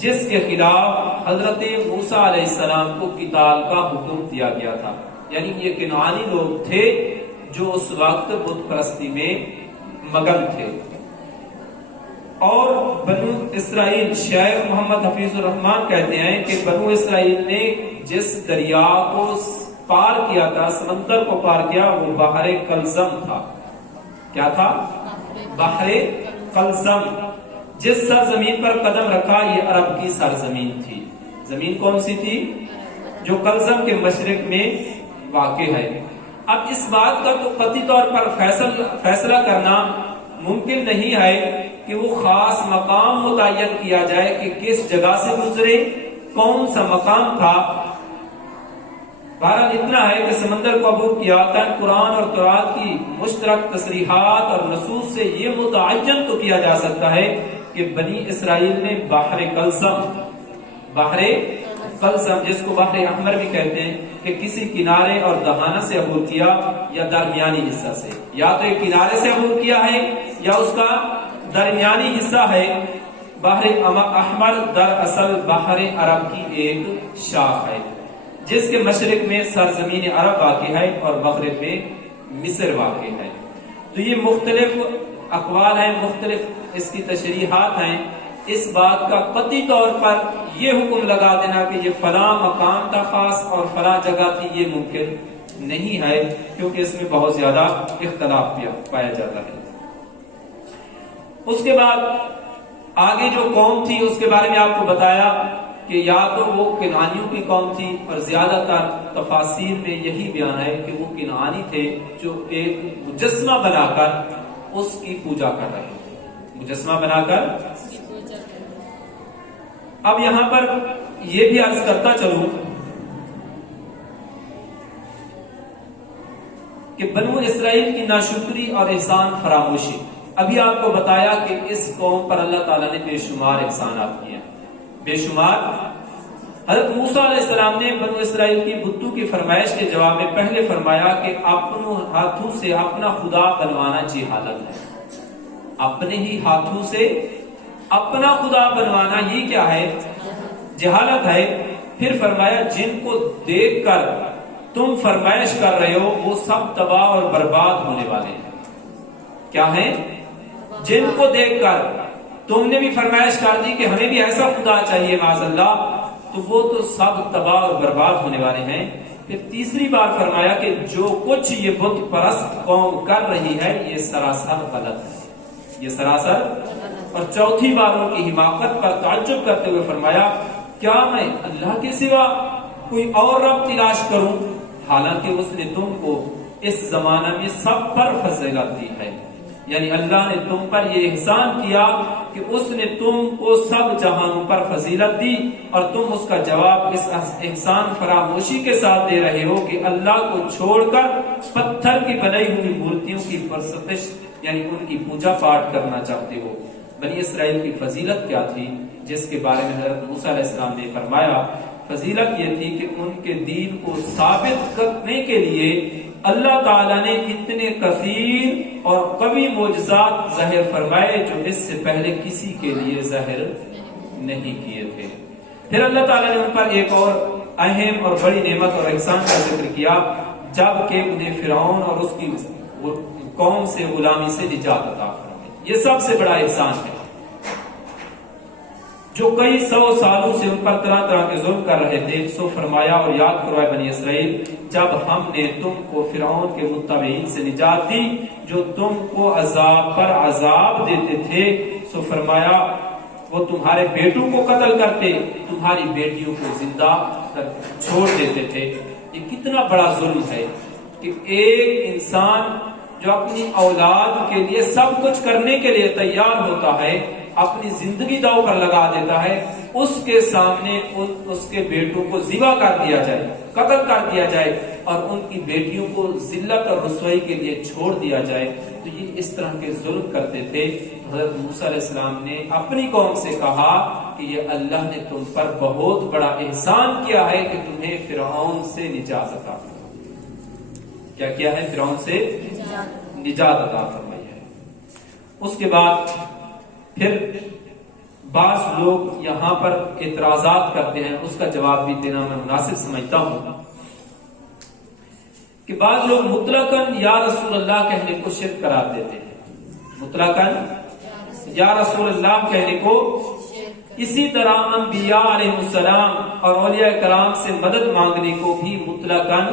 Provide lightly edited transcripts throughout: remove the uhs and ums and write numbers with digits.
جس کے خلاف حضرت موسیٰ علیہ السلام کو قتال کا حکم دیا گیا تھا. یعنی یہ کنعانی لوگ تھے جو اس وقت بت پرستی میں مگن تھے. اور بنو اسرائیل، شیخ محمد حفیظ الرحمان کہتے ہیں کہ بنو اسرائیل نے جس دریا کو پار کیا تھا، سمندر کو پار کیا، وہ بحر کلزم تھا. کیا تھا؟ بحر کلزم. جس سرزمین پر قدم رکھا یہ عرب کی سرزمین تھی. زمین کون سی تھی؟ جو کلزم کے مشرق میں واقع ہے. اب اس بات کا تو قطعی طور پر فیصلہ کرنا ممکن نہیں ہے کہ وہ خاص مقام متعین کیا جائے کہ کس جگہ سے گزرے، کون سا مقام تھا. بہرحال اتنا ہے کہ سمندر کو عبور کیا. قرآن اور تورات کی مشترک تصریحات اور نصوص سے یہ متعین تو کیا جا سکتا ہے کہ بنی اسرائیل نے بحر کلزم جس کو بحر احمر بھی کہتے ہیں کہ کسی کنارے اور دہانہ سے عبور کیا یا درمیانی حصہ سے. یا تو یہ کنارے سے عبور کیا ہے یا اس کا درمیانی حصہ ہے. بحر احمر دراصل بحر عرب کی ایک شاخ ہے جس کے مشرق میں سرزمین عرب واقع ہے اور مغرب میں مصر واقع ہے. تو یہ مختلف اقوال ہیں، مختلف اس کی تشریحات ہیں. اس بات کا قطعی طور پر یہ حکم لگا دینا کہ یہ فلاں مقام تھا خاص اور فلاں جگہ تھی، یہ ممکن نہیں ہے، کیونکہ اس میں بہت زیادہ اختلاف پایا جاتا ہے. اس کے بعد آگے جو قوم تھی اس کے بارے میں آپ کو بتایا کہ یا تو وہ کنعانیوں کی قوم تھی، اور زیادہ تر تفاسیر میں یہی بیان ہے کہ وہ کنعانی تھے جو ایک مجسمہ بنا کر اس کی پوجا کر رہے تھے. مجسمہ بنا کر. اب یہاں پر یہ بھی عرض کرتا چلوں کہ بنو اسرائیل کی ناشکری اور احسان فراموشی. ابھی آپ کو بتایا کہ اس قوم پر اللہ تعالیٰ نے بے شمار احسانات کیے، بے شمار. حضرت موسیٰ علیہ السلام نے بنو اسرائیل کی بتوں کی فرمائش کے جواب میں پہلے فرمایا کہ اپنے ہاتھوں سے اپنا خدا بنوانا جہالت ہے. اپنے ہی ہاتھوں سے اپنا خدا بنوانا یہ کیا ہے؟ جہالت ہے. پھر فرمایا جن کو دیکھ کر تم فرمائش کر رہے ہو وہ سب تباہ اور برباد ہونے والے ہیں. کیا ہیں؟ جن کو دیکھ کر تم نے بھی فرمائش کر دی کہ ہمیں بھی ایسا خدا چاہیے معاذ اللہ، تو وہ تو سب تباہ اور برباد ہونے والے ہیں. پھر تیسری بار فرمایا کہ جو کچھ یہ بت پرست قوم کر رہی ہے یہ سراسر غلط ہے، یہ سراسر. اور چوتھی بار ان کی حماقت پر تعجب کرتے ہوئے فرمایا کیا میں اللہ کے سوا کوئی اور رب تلاش کروں، حالانکہ اس نے تم کو اس زمانہ میں سب پر فضیلت دی ہے. یعنی اللہ نے تم پر یہ احسان کیا کہ اس نے تم کو سب جہانوں پر فضیلت دی، اور تم اس کا جواب اس احسان فراموشی کے ساتھ دے رہے ہو کہ اللہ کو چھوڑ کر پتھر کی بنائی ہوئی مورتیوں کی پرستش یعنی ان کی پوجا پاٹ کرنا چاہتے ہو. بنی اسرائیل کی فضیلت کیا تھی جس کے بارے میں حضرت موسیٰ علیہ السلام نے فرمایا؟ فضیلت یہ تھی کہ ان کے دین کو ثابت کرنے کے لیے اللہ تعالیٰ نے اتنے کثیر اور قوی معجزات ظاہر فرمائے جو اس سے پہلے کسی کے لیے ظاہر نہیں کیے تھے. پھر اللہ تعالیٰ نے ان پر ایک اور اہم اور بڑی نعمت اور احسان کا ذکر کیا جب کہ انہیں فرعون اور اس کی قوم سے غلامی سے نجات عطا فرمائی. یہ سب سے بڑا احسان ہے جو کئی 100 سالوں سے ان پر طرح طرح کے ظلم کر رہے تھے. سو فرمایا اور یاد کروائے بنی اسرائیل جب ہم نے تم کو فرعون کے متبعین سے نجات دی جو تم کو عذاب پر عذاب دیتے تھے. سو فرمایا وہ تمہارے بیٹوں کو قتل کرتے، تمہاری بیٹیوں کو زندہ چھوڑ دیتے تھے. یہ کتنا بڑا ظلم ہے کہ ایک انسان جو اپنی اولاد کے لیے سب کچھ کرنے کے لیے تیار ہوتا ہے، اپنی زندگی داؤ پر لگا دیتا ہے، اس کے سامنے اس کے بیٹوں کو ذبح کر دیا جائے، قتل کر دیا جائے اور ان کی بیٹیوں کو ذلت اور رسوائی کے لیے چھوڑ دیا جائے. تو یہ اس طرح کے ظلم کرتے تھے. حضرت موسیٰ علیہ السلام نے اپنی قوم سے کہا کہ یہ اللہ نے تم پر بہت بڑا احسان کیا ہے کہ تمہیں فرعون سے نجات عطا فرمائی. کیا کیا ہے؟ فرعون سے نجات عطا فرمائی ہے. اس کے بعد پھر بعض لوگ یہاں پر اعتراضات کرتے ہیں، اس کا جواب بھی دینا میں مناسب سمجھتا ہوں کہ بعض لوگ مطلقاً یا رسول اللہ کہنے کو شرک قرار دیتے ہیں، مطلقاً یا رسول اللہ کہنے کو، اسی طرح انبیاء علیہ السلام اور اولیاء کرام سے مدد مانگنے کو بھی مطلقاً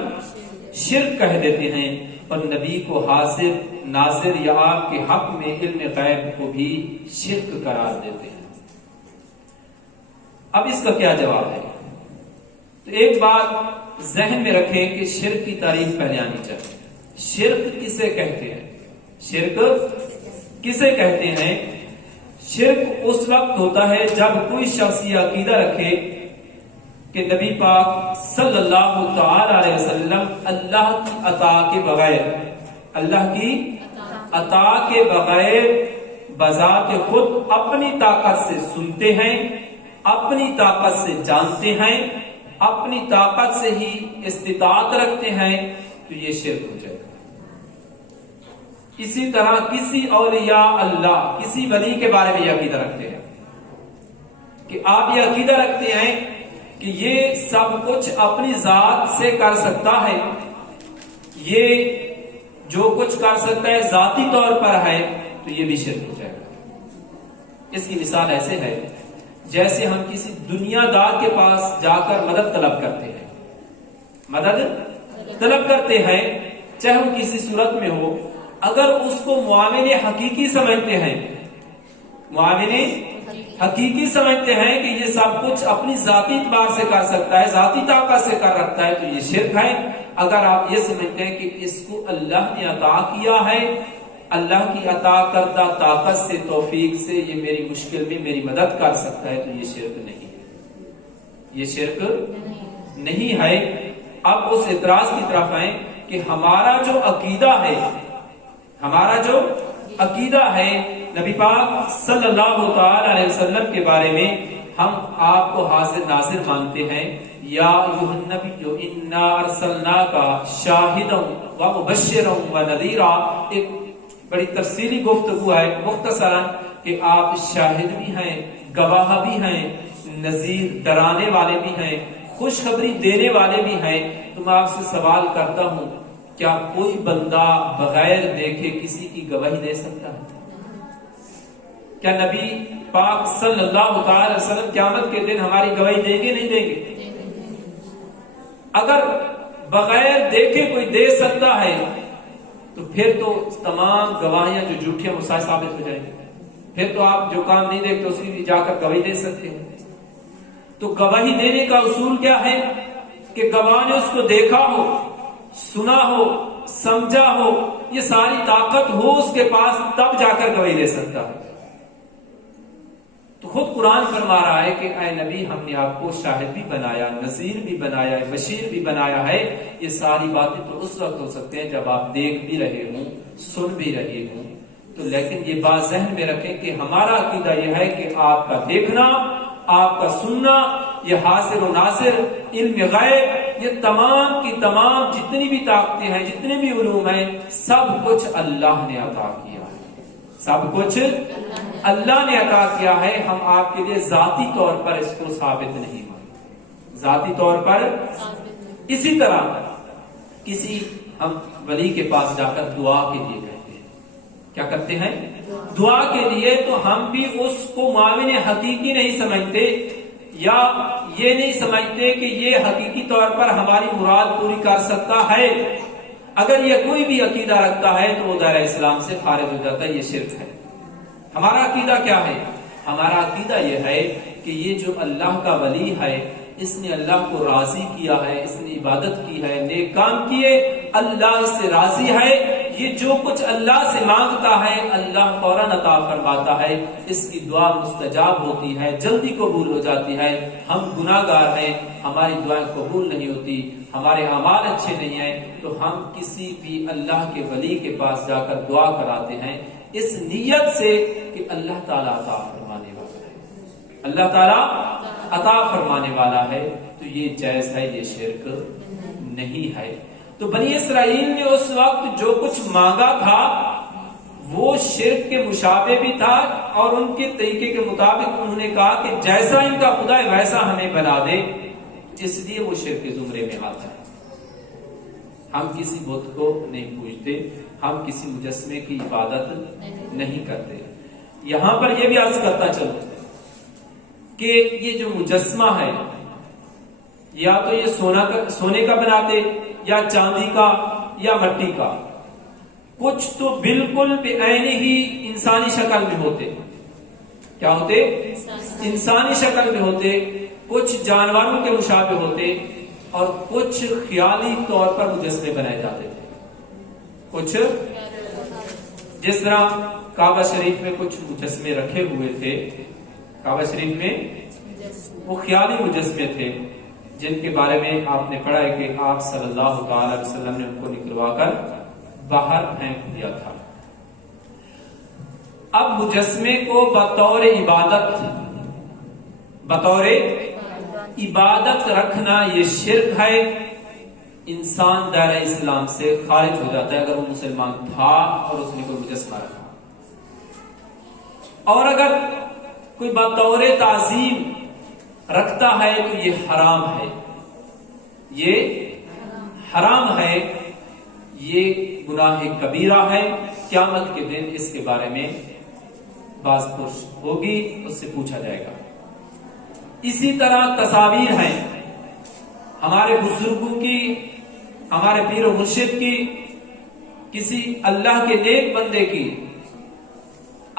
شرک کہہ دیتے ہیں، اور نبی کو حاضر ناظر یا آپ کے حق میں علم غیب کو بھی شرک قرار دیتے ہیں۔ اب اس کا کیا جواب ہے؟ تو ایک بات ذہن میں رکھیں کہ شرک کی تعریف پہلے آنی چاہیے۔ شرک کسے کہتے ہیں؟ شرک کسے کہتے ہیں؟ شرک اس وقت ہوتا ہے جب کوئی شخص یہ عقیدہ رکھے کہ نبی پاک صلی اللہ تعالی علیہ وسلم اللہ کی عطا کے بغیر، اللہ کی عطا کے بغیر بذات خود اپنی طاقت سے سنتے ہیں، اپنی طاقت سے جانتے ہیں، اپنی طاقت سے ہی استطاعت رکھتے ہیں، تو یہ شرک ہو جائے گا۔ اسی طرح کسی اولیاء اللہ، کسی ولی کے بارے میں یہ عقیدہ رکھتے ہیں کہ آپ یہ عقیدہ رکھتے ہیں کہ یہ سب کچھ اپنی ذات سے کر سکتا ہے، یہ جو کچھ کر سکتا ہے ذاتی طور پر ہے، تو یہ بھی شرک ہو جائے گا۔ اس کی مثال ایسے ہے جیسے ہم کسی دنیا دار کے پاس جا کر مدد طلب کرتے ہیں، مدد طلب کرتے ہیں چاہے وہ کسی صورت میں ہو، اگر اس کو معاون حقیقی سمجھتے ہیں، معاون حقیقی سمجھتے ہیں کہ یہ سب کچھ اپنی ذاتی اعتبار سے کر سکتا ہے، ذاتی طاقت سے کر رکھتا ہے، تو یہ شرک ہے۔ اگر آپ یہ سمجھتے ہیں کہ اس کو اللہ نے عطا کیا ہے، اللہ کی عطا کردہ طاقت سے، توفیق سے یہ میری مشکل میں میری مدد کر سکتا ہے، تو یہ شرک نہیں ہے، یہ شرک نہیں ہے۔ اب اس اعتراض کی طرف آئیں کہ ہمارا جو عقیدہ ہے، ہمارا جو عقیدہ ہے نبی پاک صلی اللہ تعالی علیہ وسلم کے بارے میں، ہم آپ کو حاضر ناظر مانتے ہیں۔ یا ایھا النبی انا ارسلناک شاہدا و مبشرا و نذیرا، ایک بڑی تفصیلی گفتگو ہے مختصراً کہ آپ شاہد بھی ہیں، گواہ بھی ہیں، نذیر ڈرانے والے بھی ہیں، خوشخبری دینے والے بھی ہیں۔ تو میں آپ سے سوال کرتا ہوں، کیا کوئی بندہ بغیر دیکھے کسی کی گواہی دے سکتا ہے؟ کیا نبی پاک صلی اللہ تعالی وسلم قیامت کے دن ہماری گواہی دیں گے نہیں دیں گے؟ اگر بغیر دیکھے کوئی دے سکتا ہے تو پھر تو تمام گواہیاں جو جھوٹیاں مسائل ثابت ہو جائیں گے، پھر تو آپ جو کام نہیں دیکھتے اس کی بھی جا کر گواہی دے سکتے ہیں۔ تو گواہی دینے کا اصول کیا ہے کہ گواہ نے اس کو دیکھا ہو، سنا ہو، سمجھا ہو، یہ ساری طاقت ہو اس کے پاس، تب جا کر گواہی دے سکتا ہے۔ تو خود قرآن فرما رہا ہے کہ اے نبی ہم نے آپ کو شاہد بھی بنایا، نذیر بھی بنایا ہے، بشیر بھی بنایا ہے۔ یہ ساری باتیں تو اس وقت ہو سکتے ہیں جب آپ دیکھ بھی رہے ہوں، سن بھی رہے ہوں۔ تو لیکن یہ بات ذہن میں رکھیں کہ ہمارا عقیدہ یہ ہے کہ آپ کا دیکھنا، آپ کا سننا، یہ حاضر و ناظر، علم غیب، یہ تمام کی تمام جتنی بھی طاقتیں ہیں، جتنے بھی علوم ہیں، سب کچھ اللہ نے عطا کیا ہے، سب کچھ اللہ نے عطا کیا ہے۔ ہم آپ کے لیے ذاتی طور پر اس کو ثابت نہیں مانتے، ذاتی طور پر۔ اسی طرح کسی ہم ولی کے پاس جا کر دعا کے لیے کہتے ہیں، کیا کرتے ہیں؟ دعا کے لیے، تو ہم بھی اس کو معاون حقیقی نہیں سمجھتے، یا یہ نہیں سمجھتے کہ یہ حقیقی طور پر ہماری مراد پوری کر سکتا ہے۔ اگر یہ کوئی بھی عقیدہ رکھتا ہے تو وہ دائرہ اسلام سے خارج ہو جاتا ہے، یہ شرک ہے۔ ہمارا عقیدہ کیا ہے؟ ہمارا عقیدہ یہ ہے کہ یہ جو اللہ کا ولی ہے، اس نے اللہ کو راضی کیا ہے، اس نے عبادت کی ہے، نیک کام کیے، اللہ اس سے راضی ہے۔ یہ جو کچھ اللہ سے مانگتا ہے اللہ فوراً عطا فرماتا ہے، اس کی دعا مستجاب ہوتی ہے، جلدی قبول ہو جاتی ہے۔ ہم گناہگار ہیں، ہماری دعائیں قبول نہیں ہوتی، ہمارے اعمال اچھے نہیں ہیں، تو ہم کسی بھی اللہ کے ولی کے پاس جا کر دعا کراتے ہیں اس نیت سے کہ اللہ تعالیٰ عطا فرمانے والا ہے، اللہ تعالیٰ عطا فرمانے والا ہے، تو یہ جائز ہے، یہ شرک نہیں ہے۔ تو بنی اسرائیل نے اس وقت جو کچھ مانگا تھا وہ شرک کے مشابہ بھی تھا اور ان کے طریقے کے مطابق انہوں نے کہا کہ جیسا ان کا خدا ہے ویسا ہمیں بنا دے، اس لیے وہ شرک کے زمرے میں آتا ہے۔ ہم کسی بت کو نہیں پوجتے، ہم کسی مجسمے کی عبادت نہیں کرتے۔ یہاں پر یہ بھی عرض کرتا چلو کہ یہ جو مجسمہ ہے یا تو یہ سونے کا بناتے یا چاندی کا یا مٹی کا، کچھ تو بالکل بعین ہی انسانی شکل میں ہوتے۔ کیا ہوتے؟ انسانی شکل میں ہوتے، کچھ جانوروں کے مشابہ ہوتے اور کچھ خیالی طور پر مجسمے بنائے جاتے تھے۔ کچھ جس طرح کعبہ شریف میں کچھ مجسمے رکھے ہوئے تھے، کعبہ شریف میں وہ خیالی مجسمے تھے جن کے بارے میں آپ نے پڑھا ہے کہ آپ صلی اللہ تعالی علیہ وسلم نے ان کو نکلوا کر باہر پھینک دیا تھا۔ اب مجسمے کو بطور عبادت رکھنا یہ شرک ہے، انسان دائرہ اسلام سے خارج ہو جاتا ہے اگر وہ مسلمان تھا اور اس نے کوئی مجسمہ رکھا۔ اور اگر کوئی بطور تعظیم رکھتا ہے تو یہ حرام ہے، یہ حرام ہے، یہ گناہ کبیرہ ہے۔ قیامت کے دن اس کے بارے میں باز پرس ہوگی، اس سے پوچھا جائے گا۔ اسی طرح تصاویر ہیں ہمارے بزرگوں کی، ہمارے پیر و مرشد کی، کسی اللہ کے نیک بندے کی،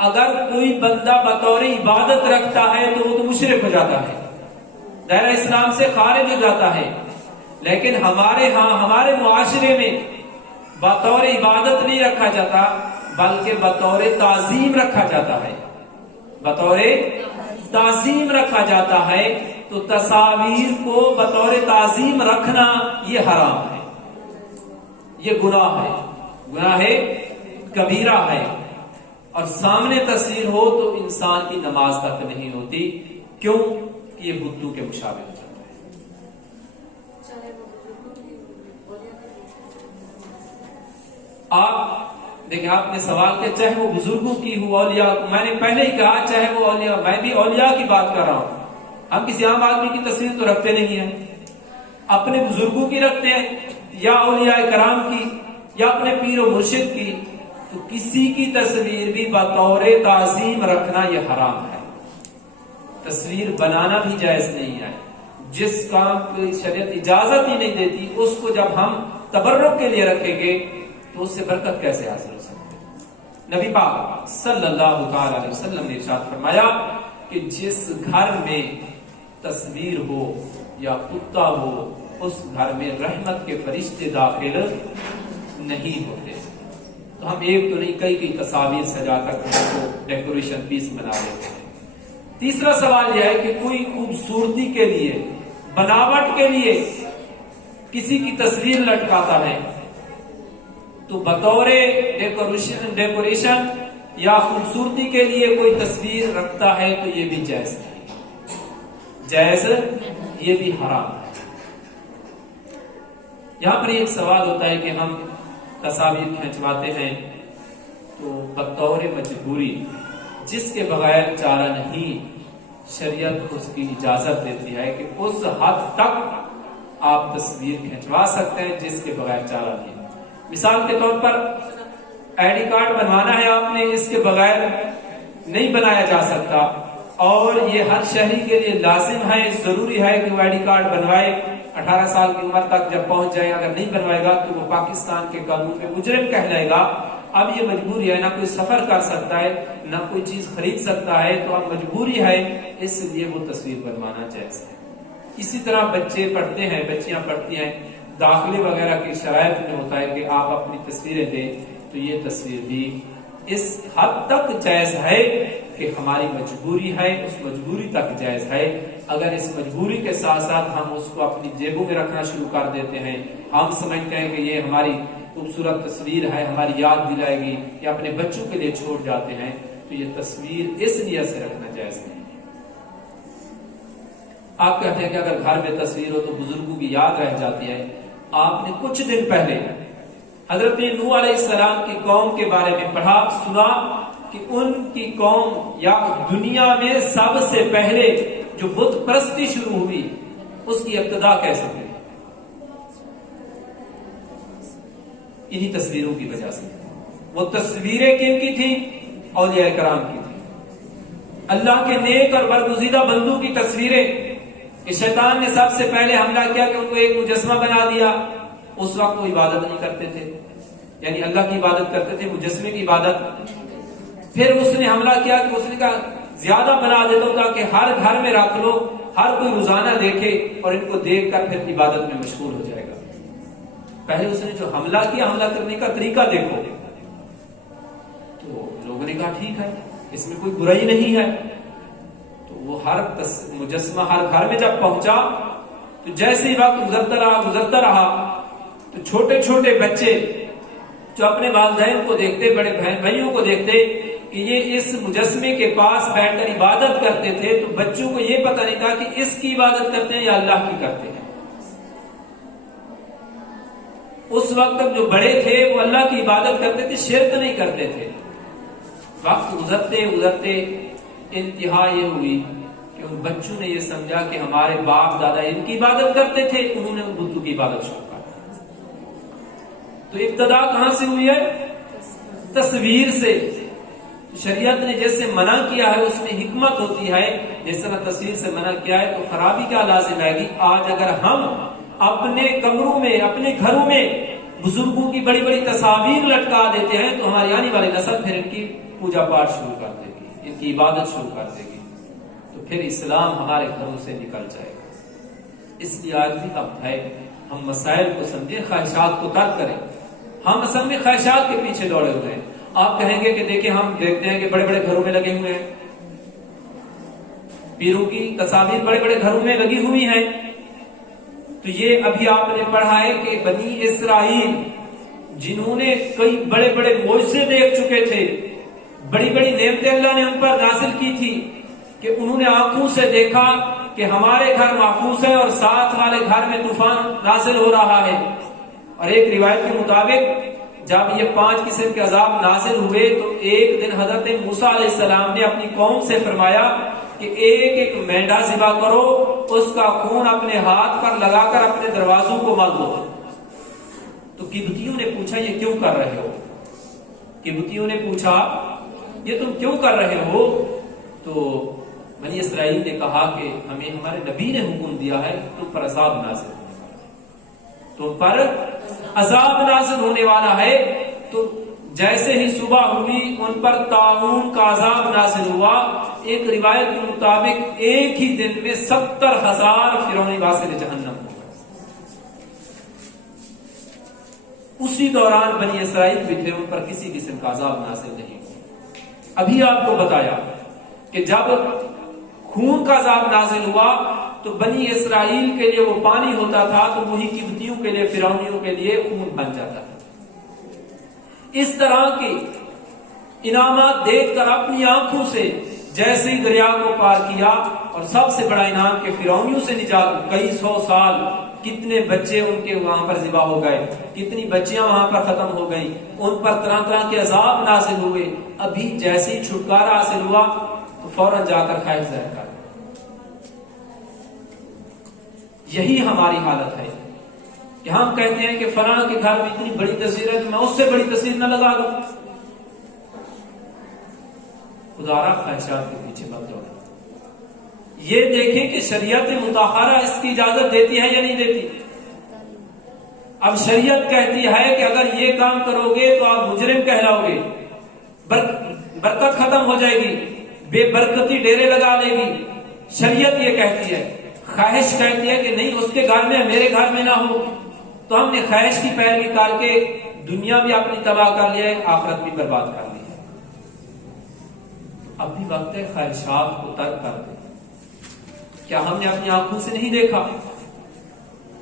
اگر کوئی بندہ بطور عبادت رکھتا ہے تو وہ تو مشرک ہو جاتا ہے، دائرہ اسلام سے خارج ہو جاتا ہے۔ لیکن ہمارے ہاں ہمارے معاشرے میں بطور عبادت نہیں رکھا جاتا بلکہ بطور تعظیم رکھا جاتا ہے، بطور تعظیم رکھا جاتا ہے۔ تو تصاویر کو بطور تعظیم رکھنا یہ حرام ہے، یہ گناہ ہے، گناہ کبیرہ ہے۔ اور سامنے تصویر ہو تو انسان کی نماز تک نہیں ہوتی، کیوں کہ یہ بتوں کے مشابہ ہو جاتا ہے۔ آپ دیکھیں، آپ نے سوال کیا چاہے وہ بزرگوں کی ہو، اولیاء، میں نے پہلے ہی کہا چاہے وہ اولیاء، میں بھی اولیاء کی بات کر رہا ہوں۔ ہم کسی عام آدمی کی تصویر تو رکھتے نہیں ہیں، اپنے بزرگوں کی رکھتے ہیں یا اولیاء کرام کی یا اپنے پیر و مرشد کی۔ تو کسی کی تصویر بھی بطور تعظیم رکھنا یہ حرام ہے، تصویر بنانا بھی جائز نہیں ہے۔ جس کام کی شریعت اجازت ہی نہیں دیتی اس کو جب ہم تبرک کے لیے رکھیں گے تو اس سے برکت کیسے حاصل ہو سکتی ہے؟ نبی پاک صلی اللہ تعالی علیہ وسلم نے ارشاد فرمایا کہ جس گھر میں تصویر ہو یا کتا ہو اس گھر میں رحمت کے فرشتے داخل نہیں ہوتے۔ تو ہم ایک تو نہیں کئی تصاویر سجا کر اس کو ڈیکوریشن پیس بنا لیتے ہیں۔ تیسرا سوال یہ ہے کہ کوئی خوبصورتی کے لیے، بناوٹ کے لیے کسی کی تصویر لٹکاتا ہے تو بطور ڈیکوریشن یا خوبصورتی کے لیے کوئی تصویر رکھتا ہے تو یہ بھی جائز نہیں، جائز، یہ بھی حرام ہے۔ یہاں پر ایک سوال ہوتا ہے کہ ہم تصاویر کھینچواتے ہیں تو بطور مجبوری، جس کے بغیر چارہ نہیں، شریعت اس کی اجازت دیتی ہے کہ اس حد تک آپ تصویر کھینچوا سکتے ہیں جس کے بغیر چارہ نہیں۔ مثال کے طور پر آئی ڈی کارڈ بنوانا ہے آپ نے، اس کے بغیر نہیں بنایا جا سکتا، اور یہ ہر شہری کے لیے لازم ہے، ضروری ہے کہ وہ آئی ڈی کارڈ بنوائے 18 سال کی عمر تک جب پہنچ جائے۔ اگر نہیں بنوائے گا تو وہ پاکستان کے قانون میں مجرم کہلائے گا۔ اب یہ مجبوری ہے، نہ کوئی سفر کر سکتا ہے نہ کوئی چیز خرید سکتا ہے، تو اب مجبوری ہے، اس لیے وہ تصویر بنوانا جائز ہے۔ اسی طرح بچے پڑھتے ہیں، بچیاں پڑھتی ہیں، داخلے وغیرہ کی شرائط میں ہوتا ہے کہ آپ اپنی تصویریں دیں، تو یہ تصویر بھی اس حد تک جائز ہے کہ ہماری مجبوری ہے، اس مجبوری تک جائز ہے۔ اگر اس مجبوری کے ساتھ ساتھ ہم اس کو اپنی جیبوں میں رکھنا شروع کر دیتے ہیں، ہم سمجھتے ہیں کہ یہ ہماری خوبصورت تصویر ہے، ہماری یاد دلائے گی، یا اپنے بچوں کے لیے چھوڑ جاتے ہیں، تو یہ تصویر اس لیے سے رکھنا جائز نہیں۔ آپ کہتے ہیں کہ اگر گھر میں تصویر ہو تو بزرگوں کی یاد رہ جاتی ہے۔ آپ نے کچھ دن پہلے حضرت نوح علیہ السلام کی قوم کے بارے میں پڑھا سنا کہ ان کی قوم یا دنیا میں سب سے پہلے جو بت پرستی شروع ہوئی اس کی ابتدا کیسے ہوئی؟ انہی تصویروں کی وجہ سے. وہ تصویریں کن کی تھیں؟ اولیاء کرام کی تھیں، اللہ کے نیک اور برگزیدہ بندوں کی تصویریں. کہ شیطان نے سب سے پہلے حملہ کیا کہ ان کو ایک مجسمہ بنا دیا. اس وقت وہ عبادت نہیں کرتے تھے، یعنی اللہ کی عبادت کرتے تھے، مجسمے کی عبادت. پھر اس نے حملہ کیا کہ اس نے کہا زیادہ بنا دیتا ہوں تاکہ ہر گھر میں رکھ لو، ہر کوئی روزانہ دیکھے اور ان کو دیکھ کر پھر عبادت میں مشغول ہو جائے گا. پہلے اس نے جو حملہ کیا، حملہ کرنے کا طریقہ دیکھو. تو لوگوں نے کہا ٹھیک ہے، اس میں کوئی برائی نہیں ہے. تو وہ ہر مجسمہ ہر گھر میں جب پہنچا تو جیسے ہی وقت گزرتا رہا تو چھوٹے چھوٹے بچے جو اپنے والدین کو دیکھتے، بڑے بہن بھائیوں کو دیکھتے کہ یہ اس مجسمے کے پاس بیٹھ کر عبادت کرتے تھے، تو بچوں کو یہ پتہ نہیں تھا کہ اس کی عبادت کرتے ہیں یا اللہ کی کرتے ہیں. اس وقت تک جو بڑے تھے وہ اللہ کی عبادت کرتے تھے، شرک نہیں کرتے تھے. وقت گزرتے گزرتے انتہا یہ ہوئی کہ ان بچوں نے یہ سمجھا کہ ہمارے باپ دادا ان کی عبادت کرتے تھے، انہوں نے بتوں کی عبادت شروع کر دی. تو ابتدا کہاں سے ہوئی ہے؟ تصویر سے. شریعت نے جیسے منع کیا ہے اس میں حکمت ہوتی ہے. جس طرح تصویر سے منع کیا ہے تو خرابی کیا لازم آئے گی؟ آج اگر ہم اپنے کمروں میں، اپنے گھروں میں بزرگوں کی بڑی بڑی تصاویر لٹکا دیتے ہیں تو ہماری آنے والی نسل پھر ان کی پوجا پاٹ شروع کر دے گی، ان کی عبادت شروع کر دے گی، تو پھر اسلام ہمارے گھروں سے نکل جائے گا. اس لیے آج بھی اب ہے ہم مسائل کو سمجھیں، خواہشات کو ترک کریں. ہم اصل میں خواہشات کے پیچھے دوڑے ہوئے ہیں. آپ کہیں گے کہ دیکھیں ہم دیکھتے ہیں کہ بڑے بڑے گھروں میں لگے ہوئے ہیں، پیروں کی تصاویر بڑے بڑے گھروں میں لگی ہوئی ہیں. تو یہ ابھی آپ نے پڑھا ہے کہ بنی اسرائیل جنہوں نے کئی بڑے بڑے معجزے دیکھ چکے تھے، بڑی بڑی نعمتیں اللہ نے ان پر نازل کی تھی، کہ انہوں نے آنکھوں سے دیکھا کہ ہمارے گھر محفوظ ہے اور ساتھ والے گھر میں طوفان نازل ہو رہا ہے. اور ایک روایت کے مطابق جب یہ 5 قسم کے عذاب نازل ہوئے تو ایک دن حضرت موسیٰ علیہ السلام نے اپنی قوم سے فرمایا کہ ایک ایک مینڈا ذبح کرو، اس کا خون اپنے ہاتھ پر لگا کر اپنے دروازوں کو مل دو. تو قبطیوں نے پوچھا یہ کیوں کر رہے ہو؟ قبطیوں نے پوچھا یہ تم کیوں کر رہے ہو؟ تو بنی اسرائیل نے کہا کہ ہمیں ہمارے نبی نے حکم دیا ہے تم پر عذاب نازل ہونے والا، تم پر عذاب نازل ہونے والا ہے. تو جیسے ہی صبح ہوئی ان پر طاعون کا عذاب نازل ہوا. ایک روایت کے مطابق ایک ہی دن میں 70,000 فرعونی واصل جہنم ہو گئے. اسی دوران بنی اسرائیل بھی تھے، ان پر کسی قسم کا عذاب نازل نہیں ہوا. ابھی آپ کو بتایا کہ جب خون کا عذاب نازل ہوا تو بنی اسرائیل کے لیے وہ پانی ہوتا تھا تو وہی قبطیوں کے لیے، فرعونیوں کے لیے خون بن جاتا تھا. اس طرح کے انعامات دیکھ کر اپنی آنکھوں سے جیسے ہی دریا کو پار کیا، اور سب سے بڑا انعام کہ فرعونیوں سے نجات، کئی 100 سال کتنے بچے ان کے وہاں پر ذبح ہو گئے، کتنی بچیاں وہاں پر ختم ہو گئیں، ان پر طرح طرح کے عذاب نازل ہوئے. ابھی جیسے ہی چھٹکارا حاصل ہوا تو فوراً جا کر خواہش ظاہر کر. یہی ہماری حالت ہے کہ ہم کہتے ہیں کہ فلاں کے گھر میں اتنی بڑی تصویر ہے تو میں اس سے بڑی تصویر نہ لگا دوں. خدا را خواہشات کے پیچھے مت دوڑیں. یہ دیکھیں کہ شریعت مطہرہ اس کی اجازت دیتی ہے یا نہیں دیتی. اب شریعت کہتی ہے کہ اگر یہ کام کرو گے تو آپ مجرم کہلاؤ گے، برکت ختم ہو جائے گی، بے برکتی ڈیرے لگا لے گی. شریعت یہ کہتی ہے. خواہش کہتی ہے کہ نہیں اس کے گھر میں میرے گھر میں نہ ہو. تو ہم نے خواہش کی پیروی کر کے دنیا بھی اپنی تباہ کر لیا ہے، آخرت بھی برباد کر لی ہے. اب بھی وقت ہے خواہشات کو ترک کر دیں. کیا ہم نے اپنی آنکھوں سے نہیں دیکھا؟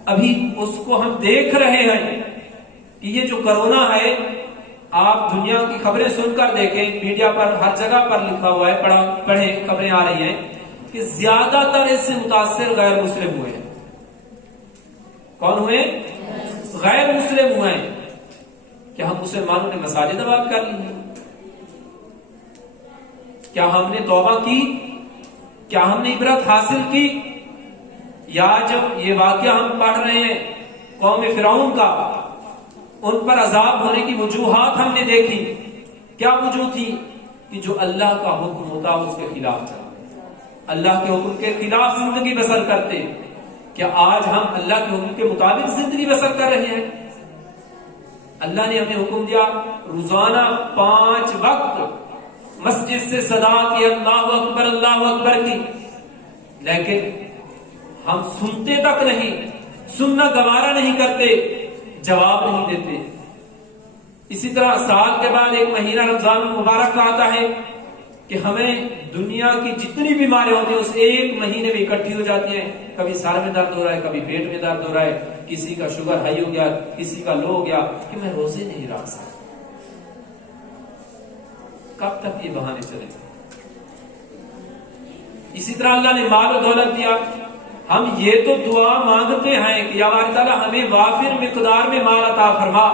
ابھی اس کو ہم دیکھ رہے ہیں کہ یہ جو کرونا ہے، آپ دنیا کی خبریں سن کر دیکھیں، میڈیا پر ہر جگہ پر لکھا ہوا ہے، پڑھیں، خبریں آ رہی ہیں کہ زیادہ تر اس سے متاثر غیر مسلم ہوئے ہیں. کون ہوئے؟ غیر مسلم ہوئے ہیں. کیا ہم مسلمانوں نے مساجد آباد کر لی ہیں؟ کیا ہم نے توبہ کی؟ کیا ہم نے عبرت حاصل کی؟ یا جب یہ واقعہ ہم پڑھ رہے ہیں قوم فرعون کا، ان پر عذاب ہونے کی وجوہات ہم نے دیکھی، کیا وجوہ تھی؟ کہ جو اللہ کا حکم ہوتا اس کے خلاف چلتے، اللہ کے حکم کے خلاف زندگی بسر کرتے۔ کیا آج ہم اللہ کے حکم کے مطابق زندگی بسر کر رہے ہیں؟ اللہ نے ہمیں حکم دیا روزانہ 5 وقت مسجد سے صدا کی اللہ اکبر کی، لیکن ہم سنتے تک نہیں، سننا گوارا نہیں کرتے، جواب نہیں دیتے۔ اسی طرح سال کے بعد ایک مہینہ رمضان المبارک کا آتا ہے کہ ہمیں دنیا کی جتنی بیماریاں ہوتی ہیں اس ایک مہینے میں اکٹھی ہو جاتی ہیں۔ کبھی سر میں درد ہو رہا ہے، کبھی پیٹ میں درد ہو رہا ہے، کسی کا شوگر ہائی ہو گیا، کسی کا لو ہو گیا، کہ میں روزے نہیں رکھ سکتا۔ کب تک یہ بہانے چلے؟ اسی طرح اللہ نے مال و دولت دیا، ہم یہ تو دعا مانگتے ہیں کہ یا باری تعالیٰ ہمیں وافر مقدار میں مال عطا فرما،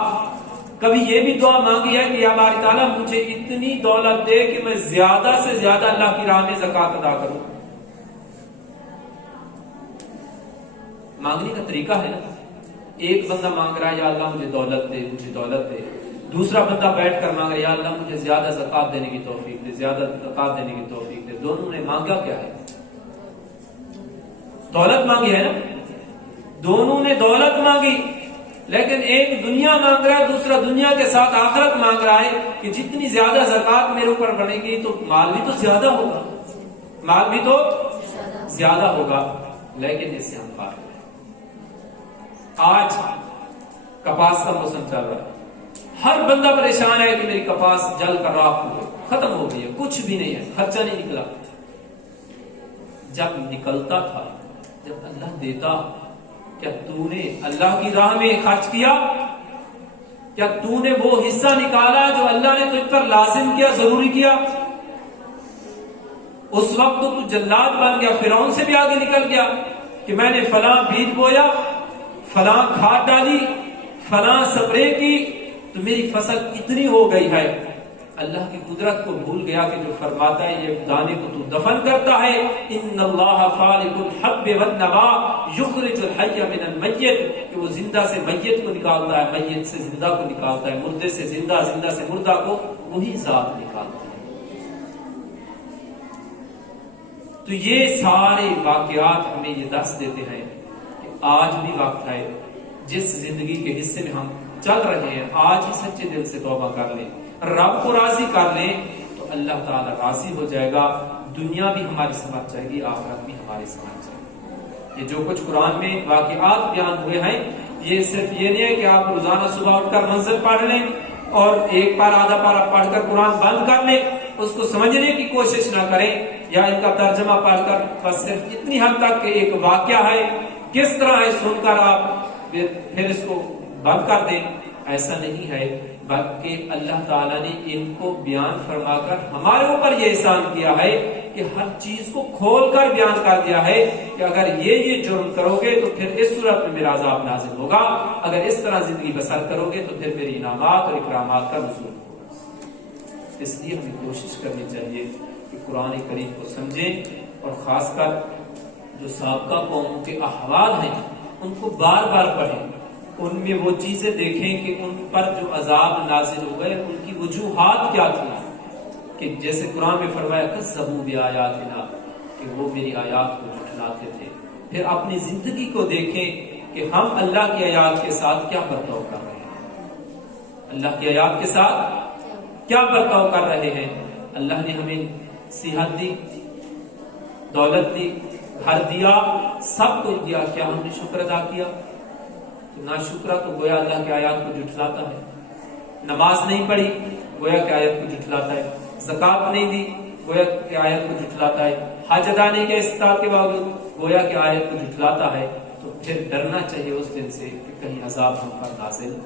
کبھی یہ بھی دعا مانگی ہے کہ یا باری تعالیٰ مجھے اتنی دولت دے کہ میں زیادہ سے زیادہ اللہ کی راہ میں زکوٰۃ ادا کروں۔ مانگنے کا طریقہ ہے نا، ایک بندہ مانگ رہا ہے یا اللہ مجھے دولت دے، مجھے دولت دے، دوسرا بندہ بیٹھ کر مانگ رہا ہے یا اللہ مجھے زیادہ زکوٰۃ دینے کی توفیق دے، زیادہ زکوٰۃ دینے کی توفیق دے۔ دونوں نے مانگا کیا ہے؟ دولت مانگی ہے نا، دونوں نے دولت مانگی، لیکن ایک دنیا مانگ رہا ہے، دوسرا دنیا کے ساتھ آخرت مانگ رہا ہے کہ جتنی زیادہ زکوٰۃ میرے اوپر بنے گی تو مال بھی تو زیادہ ہوگا، مال بھی تو زیادہ ہوگا، لیکن اس سے ہم پار ہیں۔ آج کپاس کا موسم چل رہا ہے، ہر بندہ پریشان ہے کہ میری کپاس جل کر راکھ ہو گئی، ختم ہو گئی ہے، کچھ بھی نہیں ہے، خرچہ نہیں نکلا۔ جب نکلتا تھا، جب اللہ دیتا، کیا تو نے اللہ کی راہ میں خرچ کیا؟ کیا تو نے وہ حصہ نکالا جو اللہ نے تجھ پر لازم کیا، ضروری کیا؟ اس وقت تو جلاد بن گیا، فرعون سے بھی آگے نکل گیا کہ میں نے فلاں بیج بویا، فلاں کھاد ڈالی، فلاں سپرے کی تو میری فصل اتنی ہو گئی ہے۔ اللہ کی قدرت کو بھول گیا کہ جو فرماتا ہے یہ دانے کو تو دفن کرتا ہے، ان اللہ فالق الحب والنوا یخرج الحی من المیت، کہ وہ زندہ سے میت کو نکالتا ہے، میت سے زندہ کو نکالتا ہے، مردے سے زندہ، زندہ سے مردہ کو وہی ذات نکالتا ہے۔ تو یہ سارے واقعات ہمیں یہ درس دیتے ہیں کہ آج بھی وقت ہے، جس زندگی کے حصے میں ہم چل رہے ہیں آج ہی سچے دل سے توبہ کر لیں، رب کو راضی کر لیں تو اللہ تعالیٰ راضی ہو جائے گا، دنیا بھی ہماری سمجھ جائے گی، آخرت بھی ہماری سمجھ جائے گی۔ یہ جو کچھ قرآن میں واقعات بیان ہوئے ہیں، یہ صرف یہ نہیں ہے کہ آپ روزانہ صبح اٹھ کر منزل پڑھ لیں اور ایک پارہ آدھا پارہ پڑھ کر قرآن بند کر لیں، اس کو سمجھنے کی کوشش نہ کریں، یا ان کا ترجمہ پڑھ کر بس صرف اتنی حد تک کہ ایک واقعہ ہے کس طرح ہے سن کر آپ پھر اس کو بند کر دیں، ایسا نہیں ہے، بلکہ اللہ تعالیٰ نے ان کو بیان فرما کر ہمارے اوپر یہ احسان کیا ہے کہ ہر چیز کو کھول کر بیان کر دیا ہے کہ اگر یہ جرم کرو گے تو پھر اس صورت میں میرا عذاب نازل ہوگا، اگر اس طرح زندگی بسر کرو گے تو پھر میری انعامات اور اکرامات کا نزول ہوگا۔ اس لیے ہمیں کوشش کرنی چاہیے کہ قرآن کریم کو سمجھیں، اور خاص کر جو سابقہ قوموں کے احوال ہیں ان کو بار بار پڑھیں، ان میں وہ چیزیں دیکھیں کہ ان پر جو عذاب نازل ہو گئے ان کی وجوہات کیا تھی، کہ جیسے قرآن میں فرمایا کذبوا بآیاتنا، کہ وہ میری آیات کو جھٹلاتے تھے۔ پھر اپنی زندگی کو دیکھیں کہ ہم اللہ کی آیات کے ساتھ کیا برتاؤ کر رہے ہیں، اللہ کی آیات کے ساتھ کیا برتاؤ کر رہے ہیں۔ اللہ نے ہمیں صحت دی، دولت دی، گھر دیا، سب کچھ دیا، کیا ہم نے شکر ادا کیا؟ تو نہ شکرہ تو گویا اللہ کی آیات کو جھٹلاتا ہے، نماز نہیں پڑھی گویا کہ آیت کو جھٹلاتا ہے، زکوٰۃ نہیں دی گویا کہ آیت کو جھٹلاتا ہے، حج ادا نہیں کیا استطاعت کے باوجود گویا کہ آیت کو جھٹلاتا ہے۔ تو پھر ڈرنا چاہیے اس دن سے کہ کہیں عذاب ہم پر نازل